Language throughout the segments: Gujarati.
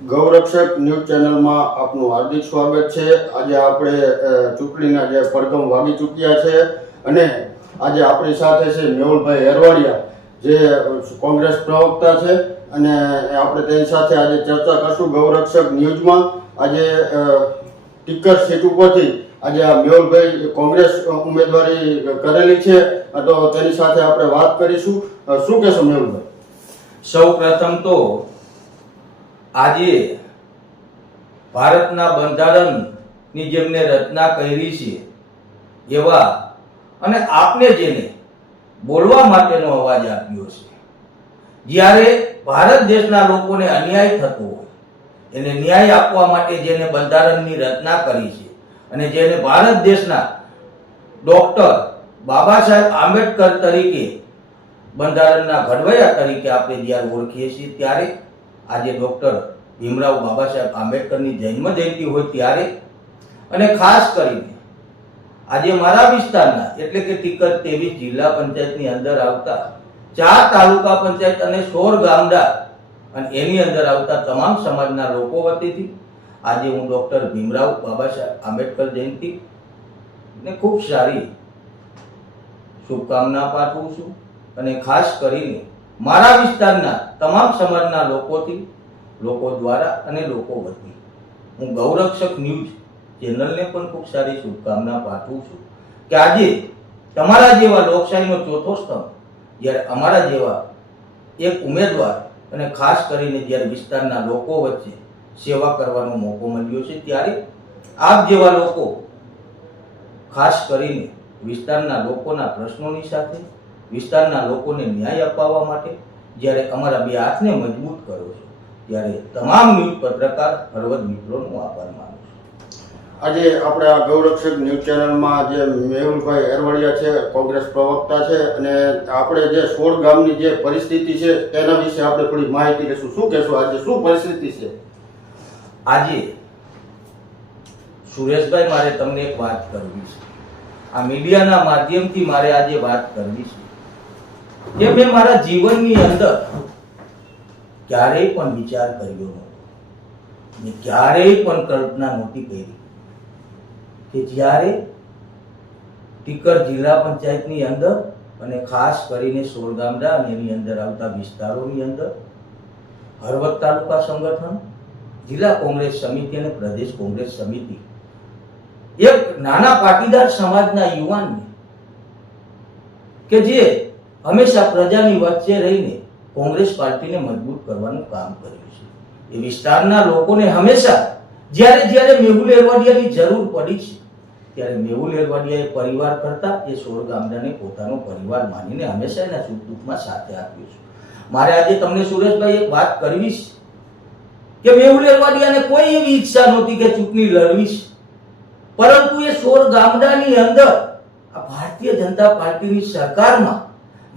ગૌરક્ષક ન્યૂઝ ચેનલમાં આપનું હાર્દિક સ્વાગત છે। આજે આપણે ચૂંટણીના જે પડઘમ વાગી ચૂક્યા છે અને આજે આપણી સાથે છે મેહુલભાઈ હેરવાડિયા, જે કોંગ્રેસ પ્રવક્તા છે અને આપણે તેની સાથે આજે ચર્ચા કરશું ગૌરક્ષક ન્યૂઝમાં। આજે ટીકર સીટ ઉપરથી આજે આ મેહુલભાઈ કોંગ્રેસ ઉમેદવારી કરેલી છે, તો તેની સાથે આપણે વાત કરીશું। શું કહેશો મેહુલભાઈ? સૌ પ્રથમ તો આજે ભારતના બંધારણની જેમને રચના કરી છે એવા અને આપને જેને બોલવા માટેનો અવાજ આપ્યો છે, જ્યારે ભારત દેશના લોકોને અન્યાય થતો હોય એને ન્યાય આપવા માટે જેને બંધારણની રચના કરી છે અને જેને ભારત દેશના ડોક્ટર બાબા સાહેબ આંબેડકર તરીકે બંધારણના ઘડવૈયા તરીકે આપણે જ્યારે ઓળખીએ છીએ, ત્યારે આજે ડોક્ટર ભીમરાવ બાબા સાહેબ આંબેડકરની જન્મ જયંતિ હોય ત્યારે અને ખાસ કરીને આજે મારા વિસ્તારના એટલે કે ટીકર 23 જિલ્લા પંચાયતની અંદર આવતા 4 તાલુકા પંચાયત અને 16 ગામડા અને એની અંદર આવતા તમામ સમાજના લોકો વતીથી આજે હું ડોક્ટર ભીમરાવ બાબા સાહેબ આંબેડકર જયંતિ ને ખૂબ સારી શુભકામના પાઠવું છું અને ખાસ કરીને મારા વિસ્તારના તમામ સમાજના લોકોથી, લોકો દ્વારા અને લોકો વતી હું ગૌરક્ષક ન્યૂઝ ચેનલને પણ ખૂબ સારી શુભકામના પાઠવું છું કે આજે તમારા જેવા લોકશાહીનો ચોથો સ્તંભ જ્યારે અમારા જેવા એક ઉમેદવાર અને ખાસ કરીને જ્યારે વિસ્તારના લોકો વચ્ચે સેવા કરવાનો મોકો મળ્યો છે, ત્યારે આપ જેવા લોકો ખાસ કરીને વિસ્તારના લોકોના પ્રશ્નોની સાથે વિસ્તારના લોકોને ન્યાય અપાવવા માટે જ્યારે અમારા બે હાથને મજબૂત કરો છો, ત્યારે તમામ ન્યૂઝ પત્રકાર હળવદ મિત્રોનો આભાર માનું છું। આજે આપણે આ ગૌરક્ષક ન્યૂઝ ચેનલમાં જે મેહુલભાઈ હેરવાડિયા છે, કોંગ્રેસ પ્રવક્તા છે, અને આપણે જે 16 ગામની જે પરિસ્થિતિ છે તેના વિશે આપણે થોડી માહિતી લઈશું। શું કહેશો, આજે શું પરિસ્થિતિ છે? આજે સુરેશભાઈ, મારે તમને એક વાત કરવી છે, આ મીડિયાના માધ્યમથી મારે આજે વાત કરવી છે કે મેં મારા જીવનની અંદર ક્યારેય પણ વિચાર કર્યો નહોતો, મેં ક્યારેય પણ કલ્પના નહોતી કરી કે જ્યારે ટીકર જિલ્લા પંચાયતની અંદર અને ખાસ કરીને 16 ગામડા અને એની અંદર આવતા વિસ્તારોની અંદર હળવદ તાલુકા સંગઠન, જિલ્લા કોંગ્રેસ સમિતિ અને પ્રદેશ કોંગ્રેસ સમિતિ એક નાના પાટીદાર સમાજના યુવાનને કે જે હંમેશા પ્રજાની વચ્ચે રહીને કોંગ્રેસ પાર્ટીને મજબૂત કરવાનું કામ કર્યું છે, એ વિસ્તારના લોકોને હંમેશા જ્યારે જ્યારે મેહુલ હેરવાડિયાની જરૂર પડી છે ત્યારે મેહુલ હેરવાડિયાએ પરિવાર કરતા એ 16 ગામડાને પોતાનો પરિવાર માનીને હંમેશા એના સુખ દુઃખમાં સાથે આપ્યો છે। મારે આજે તમને સુરેશભાઈ એક વાત કરવી છે કે મેહુલ હેરવાડિયાને કોઈ એવી ઈચ્છા નહોતી કે ચૂંટણી લડવી છે, પરંતુ એ 16 ગામડાની અંદર આ ભારતીય જનતા પાર્ટીની સરકારમાં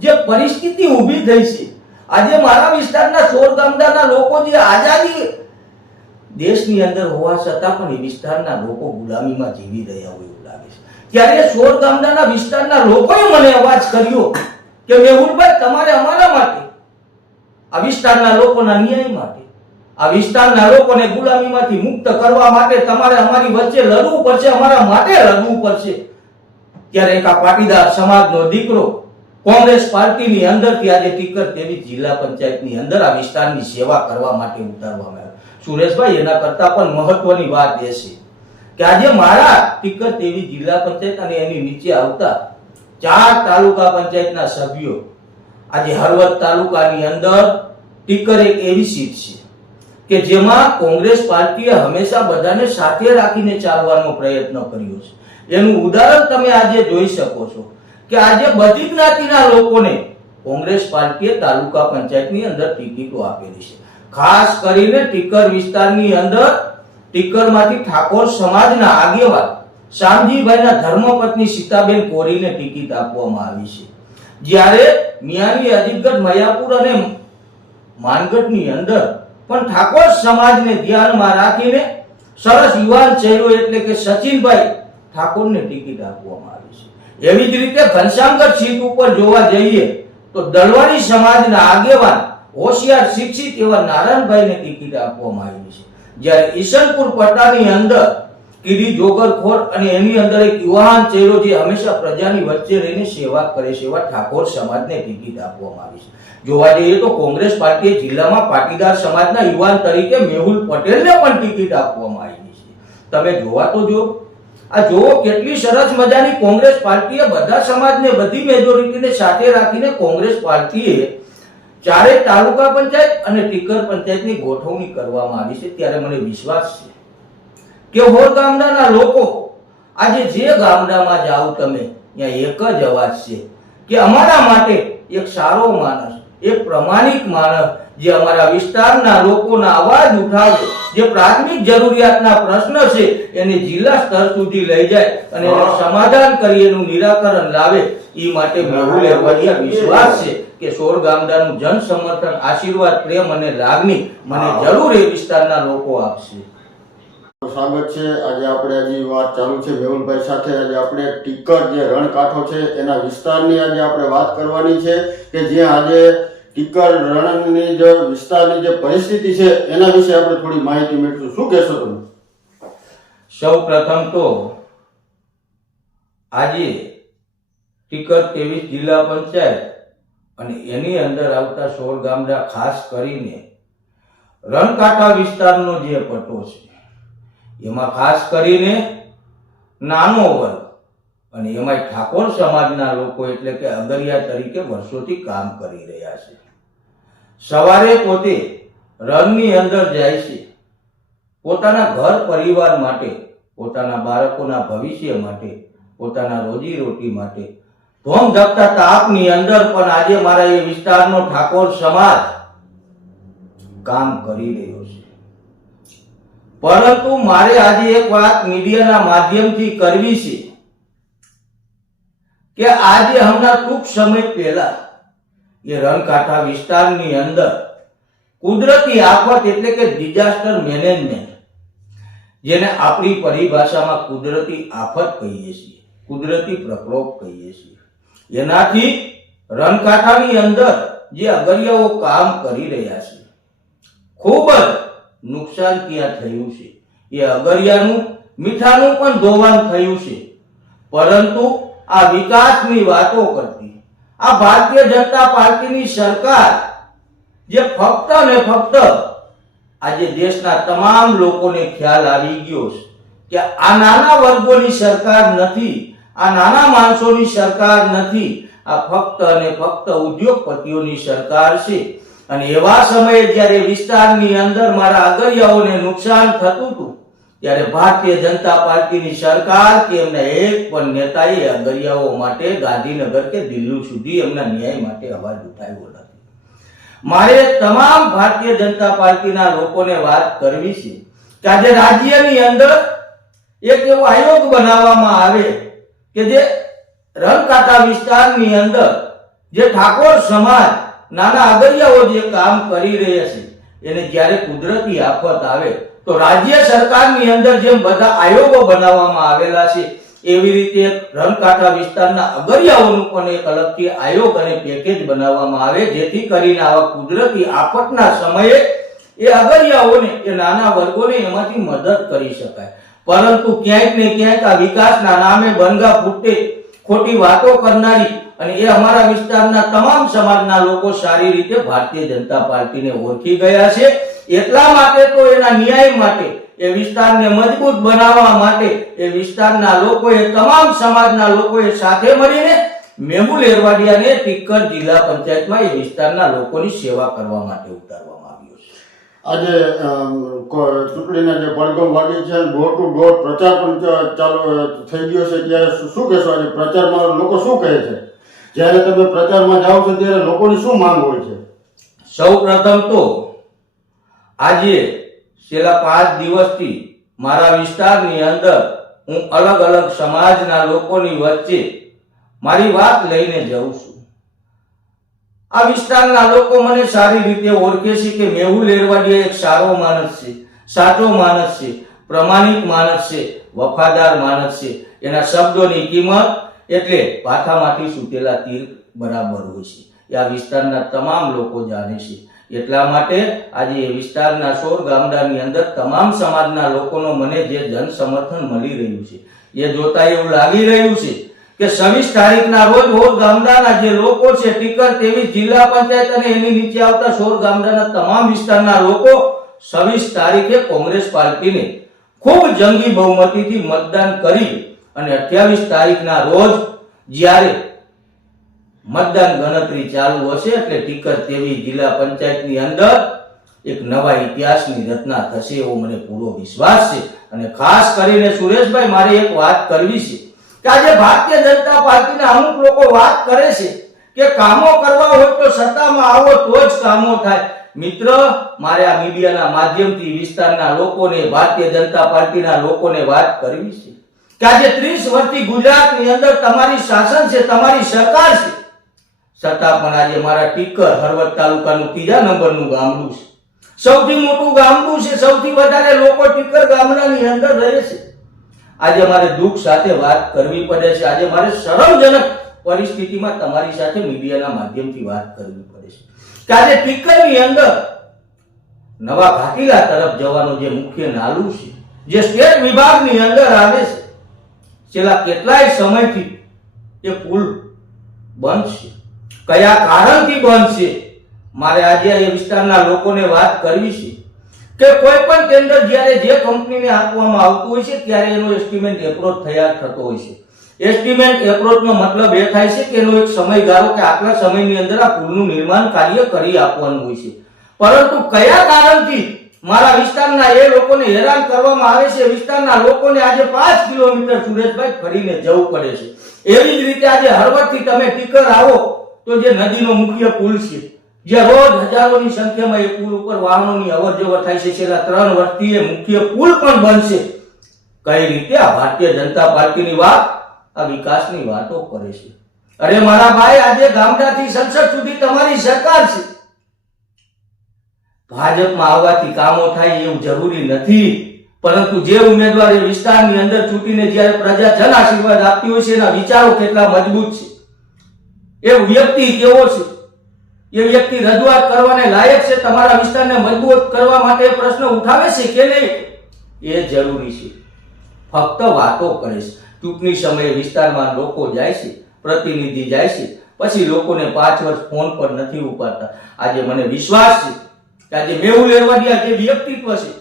જે પરિસ્થિતિ ઊભી થઈ છે, આજે મારા વિસ્તારના 16 ગામડાના લોકો જે આઝાદી દેશની અંદર હોવા છતાં પણ એ વિસ્તારના લોકો ગુલામીમાં જીવી રહ્યા હોય એવું લાગે છે, ત્યારે 16 ગામડાના વિસ્તારના લોકોએ મને અવાજ કર્યો કે મેહુલભાઈ, તમારે અમારા માટે, આ વિસ્તારના લોકોના ન્યાય માટે, આ વિસ્તારના લોકોને ગુલામીમાંથી મુક્ત કરવા માટે તમારે અમારી વચ્ચે લડવું પડશે, અમારા માટે લડવું પડશે। ત્યારે એક આ પાટીદાર સમાજનો દીકરો કોંગ્રેસ પાર્ટીની અંદરથી આજે ટીકર 23 જિલ્લા પંચાયતની અંદર આ વિસ્તારની સેવા કરવા માટે ઉતારવામાં આવ્યો। સુરેશભાઈ, એના કરતા પણ મહત્વની વાત એ છે કે આજે મારા ટીકર 23 જિલ્લા પંચાયત અને એની નીચે આવતા 4 તાલુકા પંચાયતના સભ્યો આજે હળવદ તાલુકાની અંદર ટીકર એક એવી સીટ છે કે જેમાં કોંગ્રેસ પાર્ટીએ હંમેશા બધાને સાથે રાખીને ચાલવાનો પ્રયત્ન કર્યો છે। એનું ઉદાહરણ તમે આજે જોઈ શકો છો કે આજે બધી જ્ઞાતિના લોકોને કોંગ્રેસ પાર્ટીએ તાલુકા પંચાયતની અંદર ટિકિટો આપેલી છે। ખાસ કરીને ટીકર વિસ્તારની અંદર ટીકરમાંથી ઠાકોર સમાજના આગેવાન શામજીભાઈના ધર્મપત્ની સીતાબેન કોરીને ટિકિટ આપવામાં આવી છે, જ્યારે મિયાની અજીતગઢ, મયાપુર અને માનગઢની અંદર પણ ઠાકોર સમાજને ધ્યાનમાં રાખીને સરસ યુવાન ચહેરો એટલે કે સચિનભાઈ ઠાકોરને ટિકિટ આપવામાં આવી છે। એવી જ રીતે ઘનશ્યામગઢ સીટ ઉપર જોવા જઈએ તો દલવાડી સમાજના આગેવાન હોશિયાર શિક્ષિત એવા નારાયણભાઈને ટિકિટ આપવામાં આવી છે. જ્યારે ઈશનપુર પટ્ટાની અંદર કીડી જોગરખોર અને એની અંદર એક યુવાન ચહેરો જે હંમેશા પ્રજાની વચ્ચે રહીને સેવા કરે છે એવા ઠાકોર સમાજને ટિકિટ આપવામાં આવી છે. જોવા જઈએ તો કોંગ્રેસ પાર્ટીએ જિલ્લામાં પાટીદાર સમાજના યુવાન તરીકે મેહુલ પટેલને પણ ટિકિટ આપવામાં આવી છે. તમે જોવા તો જો આ જોવો કેટલી સરસ મજાની કોંગ્રેસ પાર્ટીએ બધા સમાજને બધી મેજોરિટીને સાથે રાખીને કોંગ્રેસ પાર્ટીએ ચારેય તાલુકા પંચાયત અને ટીકર પંચાયતની ગોઠવણી કરવામાં આવી છે. ત્યારે મને વિશ્વાસ છે કે હોર ગામડાના લોકો આજે જે ગામડામાં જાઓ તમે ત્યાં એક જ અવાજ છે કે અમારા માટે એક સારો માણસ, એક પ્રમાણિક માણસ જે અમારા વિસ્તારના લોકોના અવાજ ઉઠાવે, જે પ્રાથમિક જરૂરિયાતના પ્રશ્ન છે એને જિલ્લા સ્તર સુધી લઈ જાય અને એનું સમાધાન કરી એનું નિરાકરણ લાવે. એ માટે મેહુલ એરવાડિયા વિશ્વાસ છે કે સોર ગામડાનું જન સમર્થન, આશીર્વાદ, પ્રેમ અને લાગણી મને જરૂર એ વિસ્તારના લોકો આપશે. સ્વાગત છે. આજે આપણે હજી વાત ચાલુ છે મેહુલભાઈ સાથે. આજે આપણે ટીકર જે રણકાંઠો છે એના વિસ્તારની આજે આપણે વાત કરવાની છે કે જ્યાં આજે ટીકર રણની જે વિસ્તારની જે પરિસ્થિતિ છે એના વિશે આપણે થોડી માહિતી મેળવીશું. શું કહેશો તમે? સૌ પ્રથમ તો આજે ટીકર 23 જિલ્લા પંચાયત અને એની અંદર આવતા 16 ગામડા ખાસ કરીને રણકાંઠા વિસ્તારનો જે પટ્ટો છે એમાં ખાસ કરીને નાનો વર્ગ અને એમાં ઠાકોર સમાજના લોકો એટલે કે અગરિયા તરીકે વર્ષોથી કામ કરી રહ્યા છે. સવારે પોતે રણની અંદર જાય છે પોતાના ઘર પરિવાર માટે, પોતાના બાળકોના ભવિષ્ય માટે, પોતાના રોજી રોટી માટે ધોમ ધકતા તાપની અંદર પણ આજે મારા એ વિસ્તારનો ઠાકોર સમાજ કામ કરી રહ્યો છે. પરંતુ મારે આજે એક વાત મીડિયાના માધ્યમથી કરવી છે કે આજે હમણાં ટૂંક સમય પહેલા એ રણકાંઠા વિસ્તારની અંદર કુદરતી આફત એટલે કે ડિઝાસ્ટર મેનેજમેન્ટ, જેને આપણી પરિભાષામાં કુદરતી આફત કહીએ છીએ, કુદરતી પ્રકોપ કહીએ છીએ, એનાથી રણકાંઠાની અંદર જે અગરિયાઓ કામ કરી રહ્યા છે ખૂબ જ નુકસાન ત્યાં થયું છે. એ અગરિયાનું મીઠાનું પણ ધોવાણ થયું છે. પરંતુ આ વિકાસની વાતો કરતી આ ભારતીય જનતા પાર્ટીની સરકાર જે ફક્ત ને ફક્ત આજે દેશના તમામ લોકોને ખ્યાલ આવી ગયો છે કે આ નાના વર્ગોની સરકાર નથી, આ નાના માણસોની સરકાર નથી, આ ફક્ત અને ફક્ત ઉદ્યોગપતિઓની સરકાર છે. અને એવા સમયે જ્યારે વિસ્તારની અંદર મારા અગરિયાઓને નુકસાન થતું હતું ત્યારે ભારતીય જનતા પાર્ટીની સરકાર કે એમના એક પણ નેતાએ અગરિયાઓ માટે ગાંધીનગર કે દિલ્હી સુધી એમના ન્યાય માટે અવાજ ઉઠાવ્યો નથી. મારે તમામ ભારતીય જનતા પાર્ટીના લોકોને વાત કરવી છે કે આજે રાજ્યની અંદર એક એવો આયોગ બનાવવામાં આવે કે જે રણકાંઠા વિસ્તારની અંદર જે ઠાકોર સમાજ નાના અગરિયાઓ જે કામ કરી રહ્યા છે એને જ્યારે કુદરતી આફત આવે તો રાજ્ય સરકારની અંદર જેમ બધા આયોગો બનાવવામાં આવેલા છે એવી રીતે રણકાંઠા વિસ્તારના અગરિયાઓનું પણ એક અલગથી આયોગ અને પેકેજ બનાવવામાં આવે જેથી કરીને આવા કુદરતી આફતના સમયે એ અગરિયાઓને એ નાના વર્ગોને એમાંથી મદદ કરી શકાય. પરંતુ ક્યાંક ને ક્યાંક આ વિકાસના નામે બંગા ફૂટે ખોટી વાતો કરનારી અને એ અમારા વિસ્તારના તમામ સમાજના લોકો સારી રીતે ભારતીય જનતા પાર્ટીને ઓળખી ગયા છે. એટલા માટે તો એના ન્યાય માટે, એ વિસ્તારને મજબૂત બનાવવા માટે એ વિસ્તારના લોકોએ, તમામ સમાજના લોકોએ સાથે મળીને મેહુલ એરવાડિયાને ટીકર જિલ્લા પંચાયતમાં એ વિસ્તારના લોકોની સેવા કરવા માટે ઉતારવામાં આવ્યો છે. આજે ચૂંટણીના જે પડઘમ વાગી છે, ડોર ટુ ડોર પ્રચાર પણ ચાલુ થઈ ગયો છે, ત્યારે શું કહેશો? આજે પ્રચારમાં લોકો શું કહે છે? જ્યારે તમે પ્રચારમાં જાઓ છો ત્યારે લોકોની શું માંગ હોય છે? સૌ પ્રથમ તો આજે છેલ્લા 5 દિવસથી મારા વિસ્તારની અંદર હું અલગ અલગ સમાજના લોકોની વચ્ચે મારી વાત લઈને જઉં છું. આ વિસ્તારના લોકો મને સારી રીતે ઓળખે છે કે મેહુલ એરવાડિયા એક સારો માણસ છે, સાચો માણસ છે, પ્રમાણિક માણસ છે, વફાદાર માણસ છે. એના શબ્દોની કિંમત એટલે પાથામાંથી સૂટેલા તીર બરાબર હોય છે. એ આ વિસ્તારના તમામ લોકો જાણે છે. એટલા માટે આજે એ વિસ્તારના સોર ગામડાની અંદર તમામ સમાજના લોકોનો મને જે જન સમર્થન મળી રહ્યું છે એ જોતા એવું લાગી રહ્યું છે કે 26 તારીખના રોજ સોર ગામડાના જે લોકો છે ટીકર 23 જિલ્લા પંચાયત અને એની નીચે આવતા સોર ગામડાના તમામ વિસ્તારના લોકો 26 તારીખે કોંગ્રેસ પાર્ટીને ખૂબ જંગી બહુમતીથી મતદાન કરી અને 28 તારીખના રોજ જ્યારે મતદાન ગણતરી ચાલુ હશે એટલે ટીકર 23 જિલ્લા પંચાયતની અંદર એક નવા ઇતિહાસની રચના થશે એવો મને પૂરો વિશ્વાસ છે. અને ખાસ કરીને સુરેશભાઈ મારે એક વાત કરવી છે કે આજે ભારતીય જનતા પાર્ટીના અમુક લોકો વાત કરે છે કે કામો કરવા હોય તો સત્તામાં આવો તો જ કામો થાય. મિત્ર, મારે આ મીડિયાના માધ્યમથી વિસ્તારના લોકોને, ભારતીય જનતા પાર્ટીના લોકોને વાત કરવી છે કે આજે 30 વર્ષથી ગુજરાતની અંદર તમારી શાસન છે, તમારી સરકાર છે, છતાં પણ આજે મારા ટીકર હળવદ તાલુકાનું 3જા નંબરનું ગામડું છે, સૌથી મોટું ગામડું છે, સૌથી વધારે લોકો ટીકર ગામડાની અંદર રહે છે. આજે મારે દુઃખ સાથે વાત કરવી પડે છે. આજે મારે શરમજનક પરિસ્થિતિમાં તમારી સાથે મીડિયાના માધ્યમથી વાત કરવી પડે છે કે આજે ટીકરની અંદર નવા ઘાટીલા તરફ જવાનું જે મુખ્ય નાલું છે, જે સ્ટેટ વિભાગની અંદર આવે છે, છેલ્લા કેટલાય સમયથી એ પુલ બંધ છે. કયા કારણથી બંધ છે મારે આજે એ વિસ્તારના લોકોને વાત કરવી છે કે કોઈ પણ ટેન્ડર જ્યારે જે કંપનીને આપવામાં આવતું હોય છે ત્યારે એનો એસ્ટિમેટ એપ્રોચ તૈયાર થતો હોય છે. એસ્ટિમેટ એપ્રોચનો મતલબ એ થાય છે કે એનો એક સમયગાળો કે આટલા સમયની અંદર આ પુલનું નિર્માણ કાર્ય કરી આપવાનું હોય છે. પરંતુ કયા કારણથી મારા વિસ્તારના એ લોકોને હેરાન કરવામાં આવે છે? વિસ્તારના લોકોને આજે 5 કિલોમીટર સુરેશભાઈ ફરીને જવું પડે છે. એવી જ રીતે આજે હળવદથી તમે ટીકર આવો તો જે નદીનો મુખ્ય પુલ છે, જે રોજ હજારોની સંખ્યામાં એ પુલ ઉપર વાહનોની અવરજવર થાય છે, છેલ્લા 3 વર્ષથી એ મુખ્ય પુલ પણ બનશે. કઈ રીતે આ ભારતીય જનતા પાર્ટીની વાત આ વિકાસની વાતો કરે છે? અરે મારા ભાઈ, આજે ગામડાથી સંસદ સુધી તમારી સરકાર છે. ભાજપમાં આવવાથી કામો થાય એવું જરૂરી નથી, પરંતુ જે ઉમેદવાર એ વિસ્તારની અંદર ચૂંટીને જ્યારે પ્રજા જન આશીર્વાદ આપતી હોય છે એના વિચારો કેટલા મજબૂત છે, એ વ્યક્તિ કેવો છે, એ વ્યક્તિ રજૂઆત કરવાને લાયક છે, તમારા વિસ્તારને મજબૂત કરવા માટે પ્રશ્ન ઉઠાવે છે કે નહીં, એ જરૂરી છે. ફક્ત વાતો કરે છે. ચૂંટણી સમયે વિસ્તારમાં લોકો જાય છે, પ્રતિનિધિ જાય છે, પછી લોકોને 5 વર્ષ ફોન પર નથી ઉપાડતા. આજે મને વિશ્વાસ છે કે આજે મેહુલ એરવાડિયા જે વ્યક્તિત્વ છે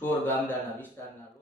સોર ગામડાના વિસ્તારના